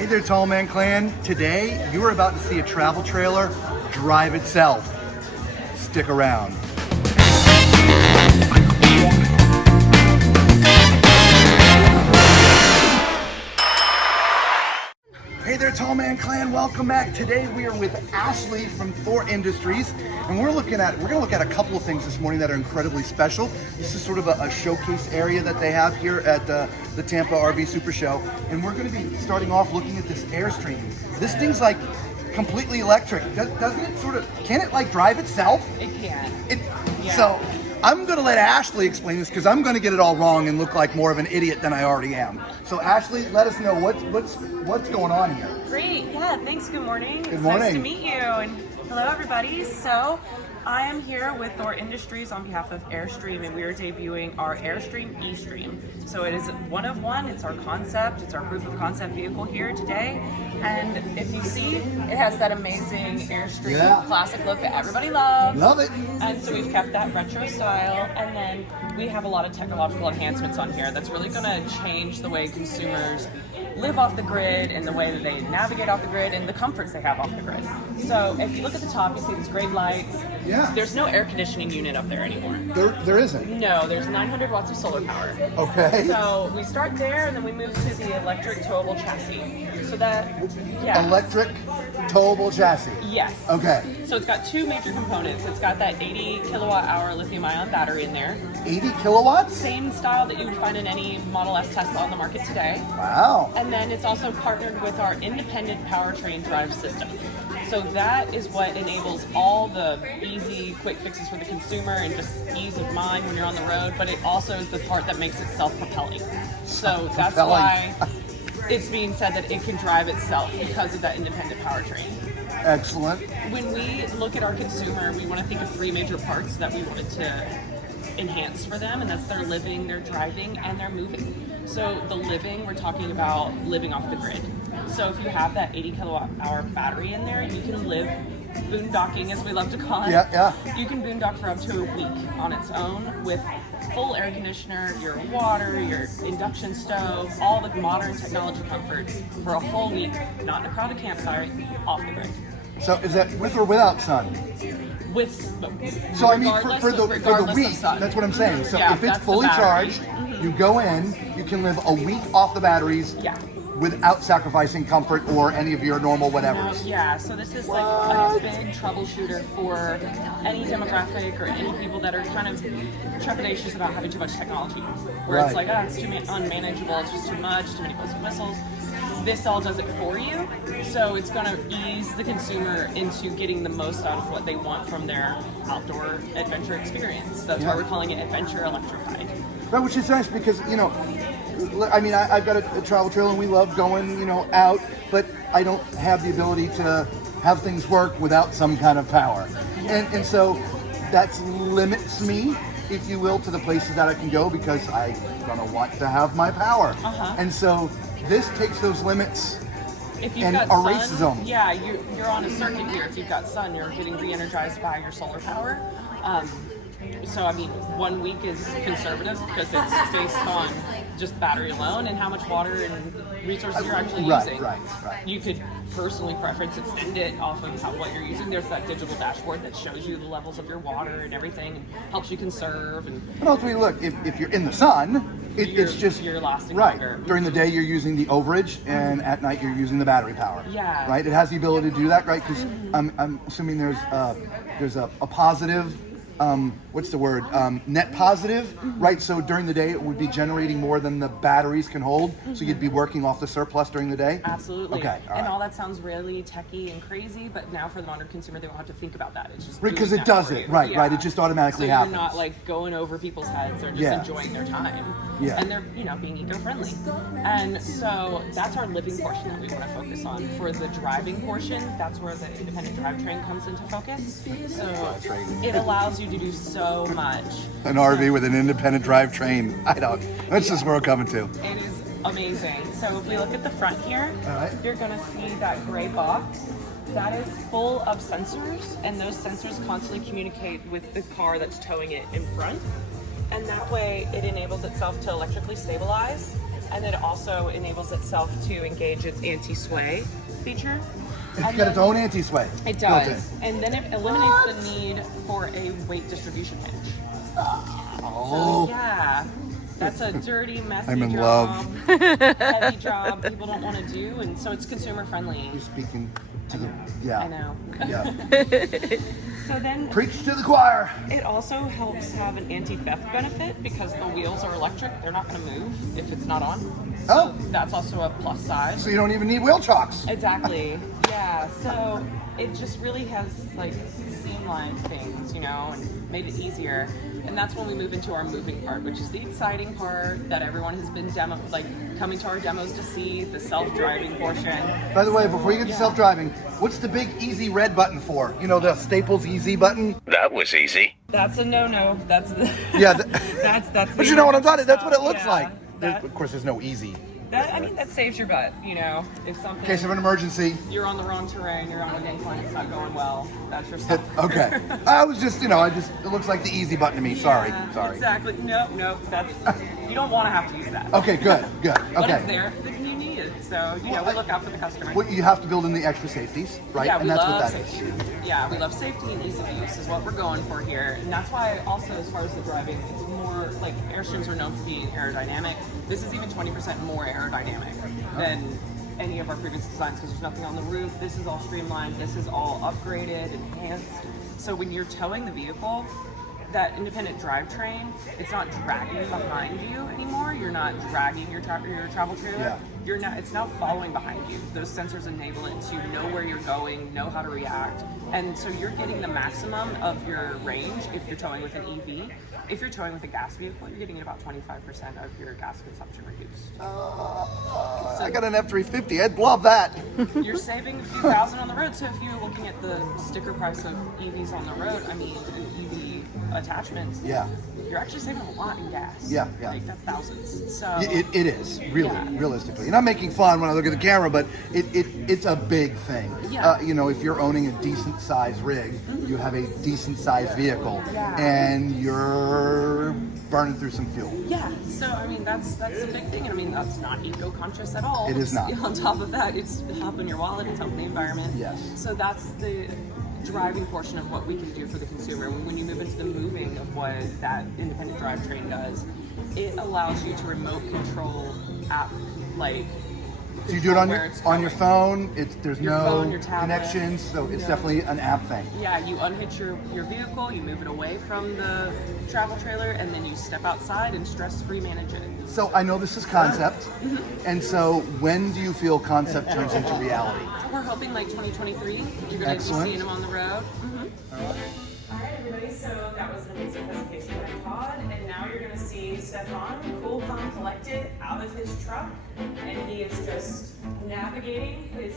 Hey there, Tall Man Clan. Today, you are about to see a travel trailer drive itself. Stick around. Hey there, Tall Man Clan. Welcome back. Today we are with Ashley from Thor Industries, and we're going to look at a couple of things this morning that are incredibly special. This is sort of a showcase area that they have here at the Tampa RV Super Show, and we're going to be starting off looking at this Airstream. This thing's like completely electric. Doesn't it sort of? Can it like drive itself? It can. Yeah. So I'm going to let Ashley explain this because I'm going to get it all wrong and look like more of an idiot than I already am. So Ashley, let us know what's going on here. Great. Yeah, thanks. Good morning. Good morning. Nice to meet you. And hello, everybody. So I am here with Thor Industries on behalf of Airstream, and we are debuting our Airstream Estream. So it is one of one. It's our concept. It's our proof of concept vehicle here today. And if you see, it has that amazing Airstream classic look that everybody loves. Love it. And so we've kept that retro style, and then we have a lot of technological enhancements on here that's really going to change the way consumers live off the grid and the way that they navigate off the grid and the comforts they have off the grid. So if you look at the top, you see these great lights. Yeah. There's no air conditioning unit up there anymore. There isn't. No, there's 900 watts of solar power. Okay. So we start there, and then we move to the electric towable chassis. So that, yeah. Electric towable chassis. Yes. Okay. So it's got two major components. It's got that 80 kilowatt hour lithium ion battery in there. 80 kilowatts? Same style that you would find in any Model S Tesla on the market today. Wow. And then it's also partnered with our independent powertrain drive system. So that is what enables all the easy, quick fixes for the consumer and just ease of mind when you're on the road, but it also is the part that makes it self-propelling. So that's why it's being said that it can drive itself because of that independent powertrain. Excellent. When we look at our consumer, we want to think of three major parts that we wanted to enhance for them, and that's their living, their driving, and their moving. So the living, we're talking about living off the grid. So if you have that 80 kilowatt hour battery in there, you can live boondocking, as we love to call it. Yeah. You can boondock for up to a week on its own with full air conditioner, your water, your induction stove, all the modern technology comforts for a whole week, not in a crowded campsite, off the grid. So is that with or without sun? With, so I mean for the week, that's what I'm saying. So yeah, if it's fully charged, you go in, you can live a week off the batteries. Yeah. Without sacrificing comfort or any of your normal whatevers. Yeah, so this is like a big troubleshooter for any demographic or any people that are kind of trepidatious about having too much technology. Where it's like, it's too unmanageable, it's just too much, too many bells and whistles. This all does it for you, so it's going to ease the consumer into getting the most out of what they want from their outdoor adventure experience. That's why we're calling it Adventure Electrified. Right, which is nice because, I mean, I've got a travel trailer and we love going, out, but I don't have the ability to have things work without some kind of power. And so that limits me, if you will, to the places that I can go because I'm going to want to have my power. And so this takes those limits if you've and got erases sun, them. Yeah, you're on a circuit here. If you've got sun, you're getting re-energized by your solar power. So, I mean, 1 week is conservative because it's based on just the battery alone and how much water and resources you're actually using. Right. You could personally preference extend it off of what you're using. There's that digital dashboard that shows you the levels of your water and everything and helps you conserve. And ultimately, look, if you're in the sun, it's just you're lasting longer. During the day, you're using the overage, and at night, you're using the battery power. Yeah. Right. It has the ability to do that, right? Because I'm assuming there's a positive. What's the word? Net positive, right? So during the day, it would be generating more than the batteries can hold. So you'd be working off the surplus during the day? Absolutely. Okay. All that sounds really techie and crazy, but now for the modern consumer, they won't have to think about that. It's just because it does it, right? It just automatically happens. So you're not like going over people's heads or just enjoying their time. Yeah. And they're, being eco-friendly. And so that's our living portion that we want to focus on. For the driving portion, that's where the independent drivetrain comes into focus. So it allows you to do so much. An RV with an independent drivetrain. That's just where we're coming to. It is amazing. So if we look at the front here, you're going to see that gray box. That is full of sensors, and those sensors constantly communicate with the car that's towing it in front. And that way it enables itself to electrically stabilize and it also enables itself to engage its anti-sway feature. It's got its own anti-sway. It does. And then it eliminates the need for a weight distribution hinge. Oh. So, yeah. That's a dirty, messy I'm in job. love. Heavy job people don't want to do, and so it's consumer friendly. You're speaking to the, yeah. I know. Yeah. So then Preach to the choir. it also helps have an anti-theft benefit because the wheels are electric. They're not going to move if it's not on. So Oh. that's also a plus side. So you don't even need wheel chocks. Exactly. Yeah. So it just really has like streamlined things, you know, and made it easier. And that's when we move into our moving part, which is the exciting part that everyone has been coming to our demos to see, the self-driving portion. By the way, before you get to self-driving, what's the big easy red button for? You know, the Staples easy button? That was easy. That's a no-no. That's the Yeah. that's. But you know what I'm talking about? That's what it looks Yeah, like. that- Of course, there's no easy. that saves your butt, you know. If something, In case of an emergency. you're on the wrong terrain, you're on an incline, it's not going well. That's your stuff. Okay. I was just, it looks like the easy button to me. Sorry. Yeah, Sorry. Exactly. No. That's you don't want to have to use that. Okay, good. But it's Okay. there if you need it. So we look out for the customer. What you have to build in the extra safeties, right? Yeah, and we that's love what that is. safety. Yeah, we love safety and ease of use is what we're going for here. And that's why also as far as the driving, it's more like Airstreams are known for being aerodynamic. This is even 20% more aerodynamic than any of our previous designs because there's nothing on the roof. This is all streamlined. This is all upgraded, enhanced. So when you're towing the vehicle, that independent drivetrain, it's not dragging behind you anymore. You're not dragging your travel trailer. Yeah. It's now following behind you. Those sensors enable it to know where you're going, know how to react. And so you're getting the maximum of your range if you're towing with an EV. If you're towing with a gas vehicle, you're getting about 25% of your gas consumption reduced. I got an F-350. I'd love that. You're saving a few thousand on the road. So if you're looking at the sticker price of EVs on the road, I mean, EV attachments, Yeah. you're actually saving a lot in gas. Yeah. Like that's thousands. So It is, really, Yeah. realistically. And I'm making fun when I look at the camera, but it's a big thing. Yeah. If you're owning a decent sized rig, you have a decent sized vehicle, Yeah. and you're burning through some fuel. yeah, so I mean that's the big thing. And I mean that's not eco-conscious at all. It is not. On top of that, it's helping your wallet, it's helping the environment. Yes. So that's the driving portion of what we can do for the consumer. When you move into the moving of what that independent drivetrain does, it allows you to remote control app like. So you do it on where your it's on your going. phone. There's Your no phone, your tablet. connections, so it's Yeah. definitely an app thing. Yeah, you unhitch your vehicle, you move it away from the travel trailer, and then you step outside and stress-free manage it. So I know this is concept, and so when do you feel concept turns into reality? We're hoping like 2023. You're going to be Excellent. seeing them on the road. All right, everybody. So that was an amazing presentation by Todd, and now you're going to see Stefan, cool, calm, collected, out of his truck, and he is just navigating his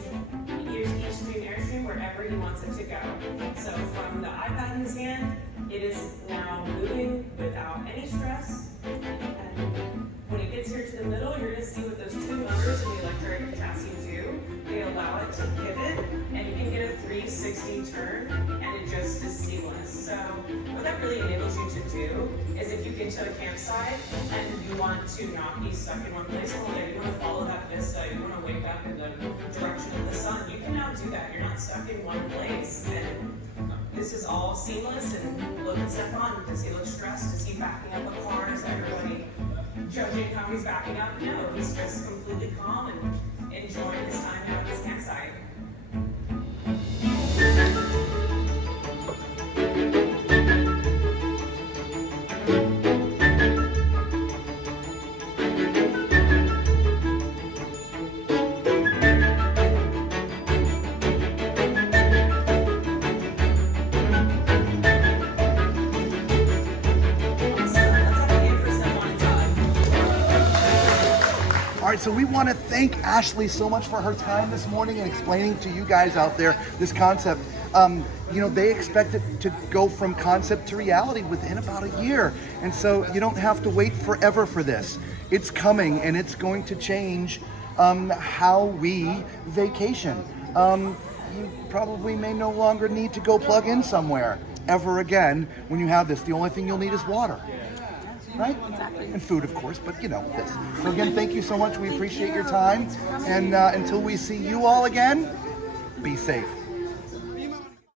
Airstream Estream wherever he wants it to go. So from the iPad in his hand, it is now moving without any stress. And when it gets here to the middle, you're going to see what those two motors in the electric chassis do. They allow it to pivot, and you can get a 360 turn, and it just is seamless. So what that really enables you to do is if you get to a campsite and you want to not be stuck in one place all day, you want to follow that vista, you want to wake up in the direction of the sun, you can now do that. You're not stuck in one place. And this is all seamless, and look at Stefan. Does he look stressed? Is he backing up a car? Is everybody judging how he's backing up? No, he's just completely calm and enjoying his time out at his campsite. All right, so we want to thank Ashley so much for her time this morning and explaining to you guys out there this concept. They expect it to go from concept to reality within about a year. And so you don't have to wait forever for this. It's coming, and it's going to change how we vacation. You probably may no longer need to go plug in somewhere ever again when you have this. The only thing you'll need is water. right? Exactly. And food, of course, but you know this. So again, thank you so much. We appreciate your time. And until we see you all again, be safe.